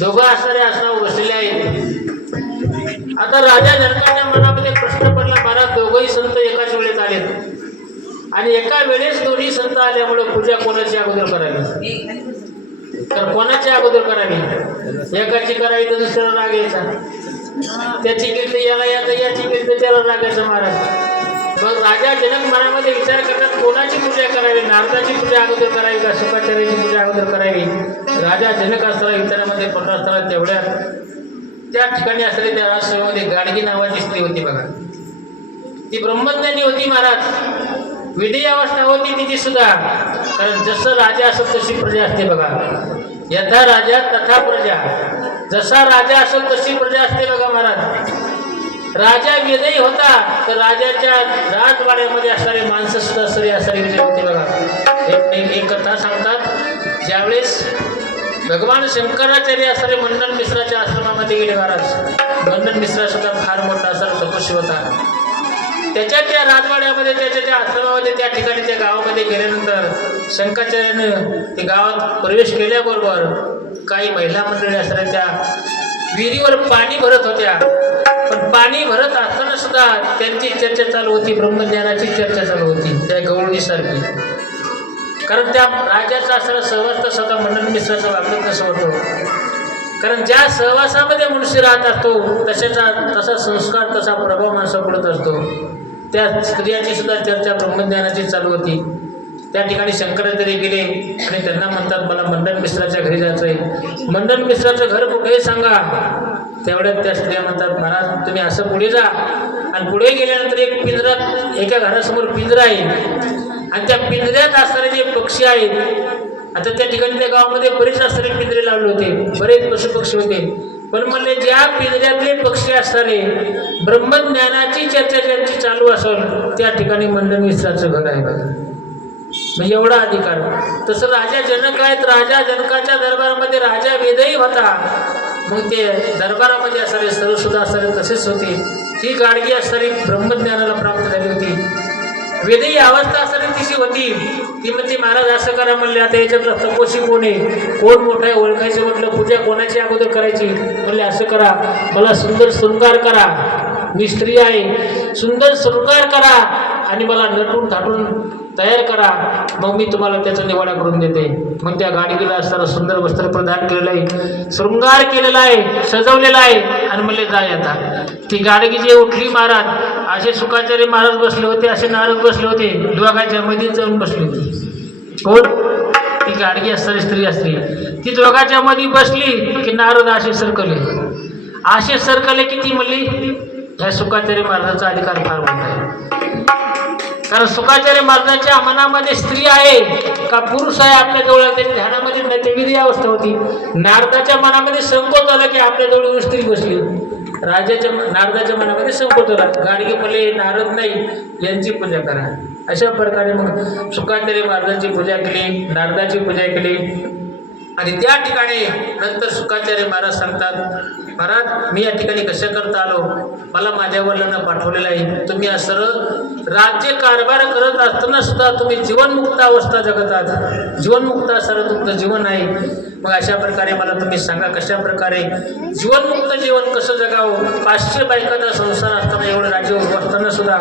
दोघं असणारे असं बसलेले आहेत. आता राजा जनकाच्या मनामध्ये प्रश्न पडला, महाराज दोघंही संत एकाच वेळेत आलेत आणि एका वेळेस दोन्ही संत आल्यामुळे पूजा कोणाची अगोदर करावी, तर कोणाच्या अगोदर करावी? एकाची करावी तर दुसऱ्याला राग यायचा, त्याची कीर्त याला यायचं, याची कीर्त त्याला रागायचं महाराज. मग राजा जनक मनामध्ये विचार करतात कोणाची पूजा करावी, नारदाची पूजा अगोदर करावी का शुकाचार्याची पूजा अगोदर करावी? राजा जनक असताना विचारामध्ये पडला असताना तेवढ्यात त्या ठिकाणी असलेल्या त्या राजसभेमध्ये गाडगी नावाची स्त्री होती बघा. ती ब्रह्मज्ञानी होती महाराज, विधी अवस्था होती तिची सुद्धा. कारण जसं राजा असत तशी प्रजा असते बघा. यथा राजा तथा प्रजा, जसा राजा असत तशी प्रजा असते बघा महाराज. राजा विजयी होता तर राजाच्या राजवाड्यामध्ये असणारे माणसं सुद्धा स्त्री असणारी विजयी होते बघा. एक कथा सांगतात, ज्यावेळेस भगवान शंकराचार्य असणारे मंडन मिश्राच्या आश्रमामध्ये गेले महाराज. मंडन मिश्रा सुद्धा फार मोठा असणारा तपस्वी होता. त्याच्या त्या राजवाड्यामध्ये त्याच्या त्या आश्रमामध्ये त्या ठिकाणी त्या गावामध्ये गेल्यानंतर शंकराचार्यानं ते गावात प्रवेश केल्याबरोबर काही महिला मंडळी असणाऱ्या त्या विहिरीवर पाणी भरत होत्या. पण पाणी भरत असताना सुद्धा त्यांची चर्चा चालू होती, ब्रह्मज्ञानाची चर्चा चालू होती त्या गवळणीसारखी. कारण त्या राजाचा असणारा सहवास तसा होता, मंडन मिश्राचं वागणं कसं होतं. कारण ज्या सहवासामध्ये मनुष्य राहत असतो तसा संस्कार, तसा प्रभाव माणसा पडत असतो. त्या स्त्रियाची सुद्धा चर्चा ब्रह्मज्ञानाची चालू होती. त्या ठिकाणी शंकराचार्य गेले आणि त्यांना म्हणतात, मला मंडन मिश्राच्या घरी जायचं आहे. मंडन मिश्राचं घर कुठे सांगा. तेवढ्यात त्या स्त्रिया म्हणतात, महाराज तुम्ही असं पुढे जा. आणि पुढे गेल्यानंतर एक पिंजरा, एका घरासमोर पिंजरा आहे आणि त्या पिंजऱ्यात असणारे जे पक्षी आहेत, आता त्या ठिकाणी त्या गावामध्ये बरेच असणारे पिंजरे लावले होते, बरेच पशुपक्षी होते. पण म्हणले ज्या पिंजऱ्यातले पक्षी असणारे ब्रह्मज्ञानाची चर्चा ज्यांची चालू असेल त्या ठिकाणी मंडन मिश्राचं घर आहे बघा. म्हणजे एवढा अधिकार. तसं राजा जनक आहेत, राजा जनकाच्या दरबारामध्ये राजा वेदही होता. मग ते दरबारामध्ये असणारे सर्व सुद्धा असणारे तसेच होते. ती गाडगी असणारी ब्रह्मज्ञानाला प्राप्त झाली होती. वेदही अवस्था असणारी तिची होती. ती म्हणते, महाराज असं करा म्हणले, आता याच्यात तपोशी कोण आहे, कोण मोठं आहे ओळखायचं म्हटलं, पूजा कोणाची अगोदर करायची म्हणले, असं करा, मला सुंदर शृंगार करा, मी स्त्री आहे, सुंदर शृंगार करा आणि मला नटून थाटून तयार करा, मग मी तुम्हाला त्याचा निवाडा करून देते. मग त्या गाडगीला असताना सुंदर वस्त्र प्रदान केलेलं आहे, शृंगार केलेला आहे, सजवलेला आहे. आणि म्हणले जाय आता. ती गाडगी जे उठली महाराज, असे शुकाचार्य महाराज बसले होते, असे नारद बसले होते, दोघांच्या मध्ये जाऊन बसली होती. कोण? ती गाडगी असणारी स्त्री असते. ती दोघांच्या मध्ये बसली की नारद असे सरकले, असे सरकले की ती म्हणली, ह्या शुकाचार्य महाराजांचा अधिकार फार मोठा आहे. कारण शुकाचार्य महाराजांच्या मनामध्ये स्त्री आहे का पुरुष आहे आपल्या जवळ, त्याच्या ध्यानामध्ये नाही, ते विधी अवस्था होती. नारदाच्या मनामध्ये संकोच आला की आपल्या जवळ स्त्री बसली. नारदाच्या मनामध्ये संकोच आला. गाडगे म्हणले, नारद नाही, यांची पूजा करा. अशा प्रकारे मग शुकाचार्य महाराजांची पूजा केली, नारदाची पूजा केली. आणि त्या ठिकाणी नंतर शुकाचार्य महाराज सांगतात, महाराज मी या ठिकाणी कशा करता आलो, मला माझ्या वडिलांना पाठवलेलं आहे. तुम्ही असं राज्य कारभार करत असताना सुद्धा तुम्ही जीवनमुक्त अवस्था जगतात, जीवनमुक्त असं तुमचं जीवन आहे. मग अशा प्रकारे मला तुम्ही सांगा, कशा प्रकारे जीवनमुक्त जीवन कसं जगावं. 500 बायकाचा संसार असताना, एवढं राज्य असताना सुद्धा,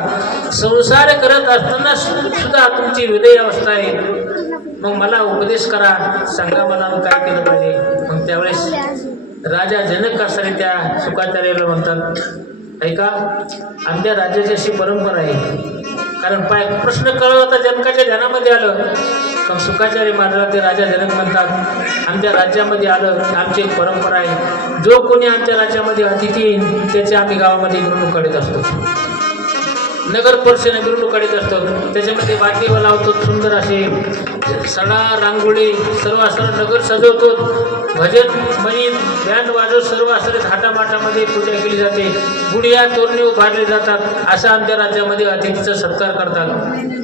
संसार करत असताना सुद्धा तुमची हृदय अवस्था आहे. मग मला उपदेश करा, सांगा मला काय केलं पाहिजे. मग त्यावेळेस राजा जनक असणारे त्या शुकाचार्याला म्हणतात, ऐका, आमच्या राज्याची अशी परंपरा आहे. कारण प्रश्न कळत होता, जनकाच्या ध्यानामध्ये आलं. मग शुकाचार्य महाराज ते राजा जनक म्हणतात, आमच्या राज्यामध्ये आलं, आमची एक परंपरा आहे, जो कोणी आमच्या राज्यामध्ये अतिथी येईल त्याचे आम्ही गावामध्ये मिरवणूक काढत असतो, नगर परिषदेने मिरवणूक काढत असतो. त्याच्यामध्ये वाद्य लावतो, सुंदर असे सडा रांगोळी सर्व असं नगर सजवतो, भजन म्हणीन बँड वाजवत सर्व असं थाटामाटामध्ये पूजा केली जाते, गुढिया तोरणे उभारले जातात. असं आमच्या राज्यामध्ये अतिथीचा सत्कार करतात.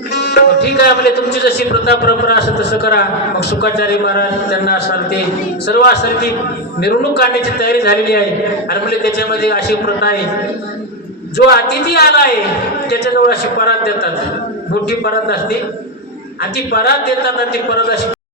ठीक आहे म्हणजे तुमची जशी प्रथा परंपरा असं तसं करा. मग शुकाचार्य महाराज त्यांना असणार ते सर्व असणार ती मिरवणूक काढण्याची तयारी झालेली आहे. आणि म्हणजे त्याच्यामध्ये अशी प्रथा आहे, जो अतिथी आला आहे त्याच्याजवळ अशी परात देतात, मोठी परात असते आणि ती परात देतात आणि ती परात अशी